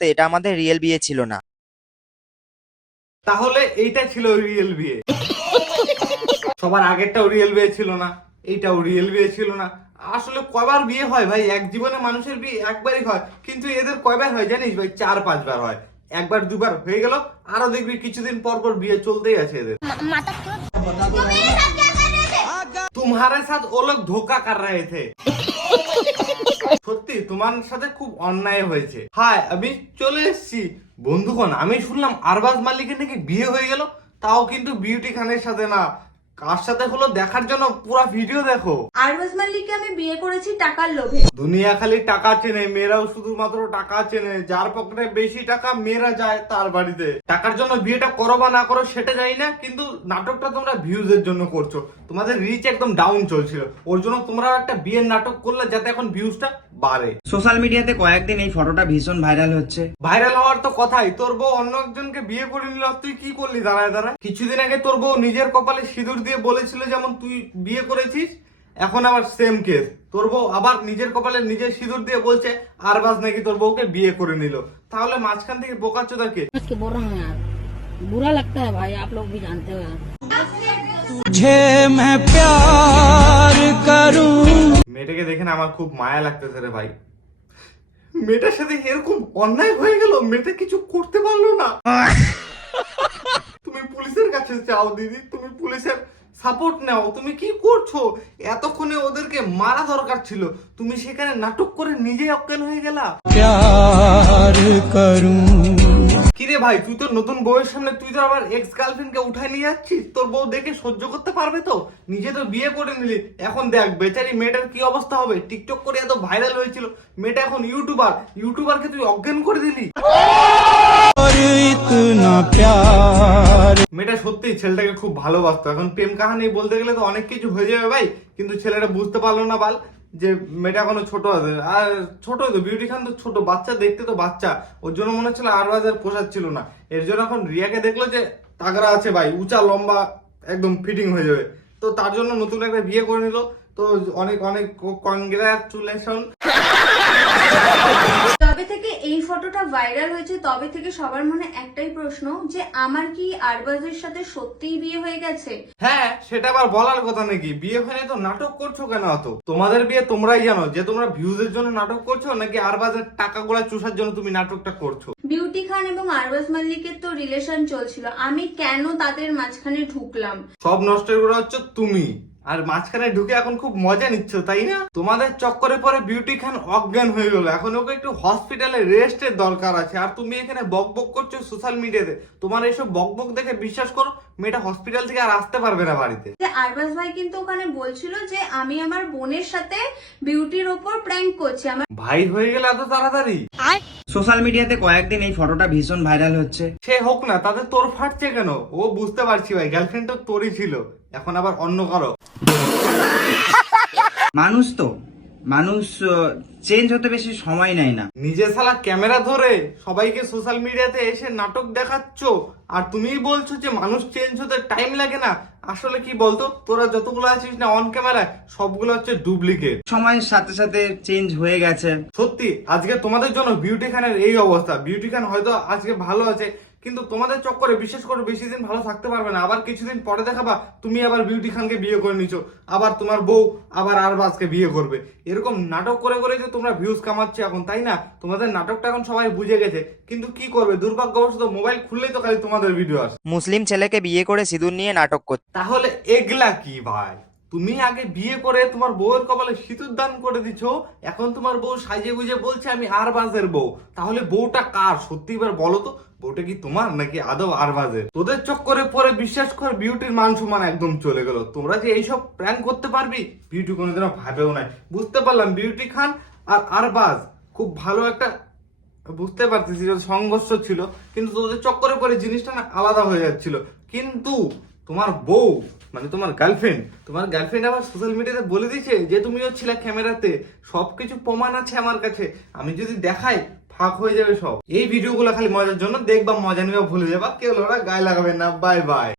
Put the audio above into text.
সত্ত্বে এটা আমাদের রিয়েল বিয়ে ছিল না। তাহলে এইটা ছিল রিয়েল বিয়ে। সবার আগেরটাও রিয়েল বিয়ে ছিল না, এইটাও রিয়েল বিয়ে ছিল না। আসলে কয়বার বিয়ে হয় ভাই? এক জীবনে মানুষের বিয়ে একবারই হয়, কিন্তু এদের কয়বার হয় জানিস ভাই? 4-5 বার হয়। একবার দুবার হয়ে গেল, আরো দেখবি কিছুদিন পর পর বিয়ে চলতেই আছে এদের। तुम्हारे साथ वो लोग धोखा कर रहे थे। সত্যি তোমার সাথে খুব অন্যায় হয়েছে। হাই আমি চলে এসেছি। বন্ধুগণ, আমি শুনলাম আরবাজ মালিকের নাকি বিয়ে হয়ে গেল, তাও কিন্তু বিউটি খানের সাথে না। কার সাথে হলো দেখার জন্য পুরো ভিডিও দেখো। আরবাজ মালিককে আমি বিয়ে করেছি টাকার লোভে। দুনিয়া খালি টাকা চেনে, মেয়েরাও শুধুমাত্র টাকা চেনে। যার পকেটে বেশি টাকা মেয়েরা যায় তার বাড়িতে। টাকার জন্য বিয়েটা করো বা না করো সেটা জানি না, কিন্তু নাটকটা তোমরা ভিউজের জন্য করছো। তোমাদের রিচ একদম ডাউন চলছিল, ওর জন্য তোমরা একটা বিয়ের নাটক করলে যাতে এখন ভিউজটা বাড়ে। সোশ্যাল মিডিয়াতে কয়েকদিন এই ফটোটা ভীষণ ভাইরাল হচ্ছে। ভাইরাল হওয়ার তো কথাই, তোর বউ অন্য একজনকে বিয়ে করে নিল, তুই কি করলি দাঁড়ায় দাঁড়ায়? কিছুদিন আগে তোর বউ নিজের কপালে সিঁদুর দিয়ে বলেছিল যেমন তুই বিয়ে করেছিস, এখন আবার সেম কেস। তোর বউ আবার নিজের কপালে নিজের সিঁদুর দিয়ে বলছে আরবাজ নাকি তোর বউকে বিয়ে করে নিল। তাহলে মাঝখান থেকে বোকাচোদা কে? बोल रहा हूँ यार, बुरा लगता है भाई, आप लोग भी जानते हो यार। तुझे मैं प्यार करूं। মেয়েটাকে দেখে না আমার খুব মায়া লাগতেছে রে ভাই। মেয়েটার সাথে এরকম অন্যায় হয়ে গেল, মেয়েটা কিছু করতে পারলো না। তুমি পুলিশের কাছে যাও দিদি, তুমি পুলিশের সাপোর্ট নাও। তুমি কি করছো? এতক্ষণে ওদেরকে মারা দরকার ছিল, তুমি সেখানে নাটক করে নিজেই অজ্ঞান হয়ে গেলা। प्यार करूं। কিরে ভাই, তুই তো নতুন বউয়ের সামনে তুই তো আবার এক্স গার্লফ্রেন্ডকে উঠায় নিয়ে যাচ্ছিস। তোর বউ দেখে সহ্য করতে পারবে তো? নিজে তো বিয়ে করে নিলি, এখন দেখ বেচারি মেয়েটার কি অবস্থা হবে। টিকটক করে এত ভাইরাল হয়েছিল, মেয়েটা এখন ইউটিউবার, ইউটিউবারকে তুই অজ্ঞান করে দিলি। और इतना प्यार। মেয়েটা সত্যি ছেলেটাকে খুব ভালোবাসতো। এখন প্রেম কাহানি বলতে গেলে তো অনেক কিছু হয়ে যাবে ভাই, কিন্তু ছেলেটা বুঝতে পারলো না বাল, যে মেয়েটা এখনো ছোট আছে। আর ছোটই তো, বিউটি খান তো ছোট বাচ্চা, দেখতে তো বাচ্চা। ওর জন্য মনে হচ্ছিল আরবাজের পোষাচ্ছিল না। এর জন্য এখন রিয়াকে দেখলো যে তাগড়া আছে ভাই, উঁচা লম্বা, একদম ফিটিং হয়ে যাবে, তো তার জন্য নতুন একটা বিয়ে করে নিল। তো অনেক অনেক কনগ্রাচুলেশন। তবে থেকে এই ফটোটা ভাইরাল হয়েছে, তবে থেকে সবার মনে একটাই প্রশ্ন, যে আমার কি আরবাজের সাথে সত্যিই বিয়ে হয়ে গেছে? হ্যাঁ, সেটা আবার বলার কথা নাকি? বিয়ে হয়নি তো নাটক করছো কেন অত? তোমাদের বিয়ে তোমরাই জানো, যে তোমরা ভিউজের জন্য নাটক করছো নাকি আরবাজের টাকাগুলা চুষার জন্য তুমি নাটকটা করছো। বিউটি খান এবং আরবাজ মালিকের তো রিলেশন চলছিল, আমি কেন তাদের মাঝখানে ঢুকলাম? সব নষ্টের করা হচ্ছে তুমি, আর মাঝখানে ঢুকে এখন খুব মজা নিচ্ছ, তাই না? তোমাদের চক্করে পরে বিউটি খান অজ্ঞান হয়ে গেল, এখন ওকে একটু হসপিটালে রেস্টের দরকার আছে, আর তুমি এখানে বক বক করছো সোশ্যাল মিডিয়াতে। তোমার এইসব বক বক দেখে বিশ্বাস করো মেয়েটা হসপিটাল থেকে আর আসতে পারবে না বাড়িতে। যে আরবাজ ভাই কিন্তু ওখানে বলছিল যে আমি আমার বোনের সাথে বিউটির ওপর প্র্যাঙ্ক করছি। আমার ভাই হয়ে গেলে এত তাড়াতাড়ি? সোশ্যাল মিডিয়াতে কয়েকদিন এই ফটোটা ভীষণ ভাইরাল হচ্ছে। সে হোক না, তাতে তোর ফাটছে কেন? ও বুঝতে পারছি ভাই, গার্লফ্রেন্ড তো তোরই ছিল, এখন আবার অন্য কারো। মানুষ চেঞ্জ হতে বেশি সময় নেয় না। নিজে শালা ক্যামেরা ধরে সবাইকে সোশ্যাল মিডিয়াতে এসে নাটক দেখাচ্ছ, আর তুমিই বলছো যে মানুষ চেঞ্জ হতে টাইম লাগে না। আসলে কি বলতো, তোরা যতগুলো আছিস না অন ক্যামেরায়, সবগুলো হচ্ছে ডুপ্লিকেট। সময়ের সাথে সাথে চেঞ্জ হয়ে গেছে। সত্যি আজকে তোমাদের জন্য বিউটি খানের এই অবস্থা। বিউটি খান হয়তো আজকে ভালো আছে, কিন্তু তোমাদের চক্করে বিশেষ করে বেশি দিন ভালো থাকতে পারবে না। আবার কিছুদিন পরে দেখাবা তুমি আবার বিউটি খানকে বিয়ে করে নিছো, আবার তোমার বউ আবার আরবাজকে বিয়ে করবে। এরকম নাটক করে করে যে তোমরা ভিউজ কামাচ্ছ এখন, তাই না? তোমাদের নাটকটা এখন সবাই বুঝে গেছে, কিন্তু কি করবে, দুর্ভাগ্যবশত মোবাইল খুললেই তো খালি তোমাদের ভিডিও আসে। মুসলিম ছেলেকে বিয়ে করে সিঁদুর নিয়ে নাটক করছে। তাহলে এগলা কি ভাই? তুমি আগে বিয়ে করে তোমার বউয়ের কপালে সিঁদুর দান করে দিছো, এখন তোমার বউ সাইজে গুজে বলছে আমি আরবাজের বউ। তাহলে বউটা কার সত্যি এবার বলো তো? বউটা কি তোমার নাকি আদৌ আরবাজের? তোদের চক্করে পরে বিশ্বাস কর বিউটির মান সম্মান একদম চলে গেল। তোমরা যে এইসব প্র্যাঙ্ক করতে পারবি বিউটি কোনোদিনও ভাবেও নাই। বুঝতে পারলাম বিউটি খান আর আরবাজ খুব ভালো একটা, বুঝতে পারতেছি সংঘর্ষ ছিল, কিন্তু তোদের চক্করে পরে জিনিসটা না আলাদা হয়ে যাচ্ছিল। কিন্তু তোমার বউ মানে তোমার গার্লফ্রেন্ড আবার সোশ্যাল মিডিয়াতে বলে দিয়েছে যে তুমিও ছিলে ক্যামেরাতে। সবকিছু প্রমাণ আছে আমার কাছে, আমি যদি দেখাই ফাঁক হয়ে যাবে সব। এই ভিডিওগুলো খালি মজার জন্য দেখবা, মজা নিবা, ভুলে যাবা, কেউ ওরা গায়ে লাগাবে না। Bye bye.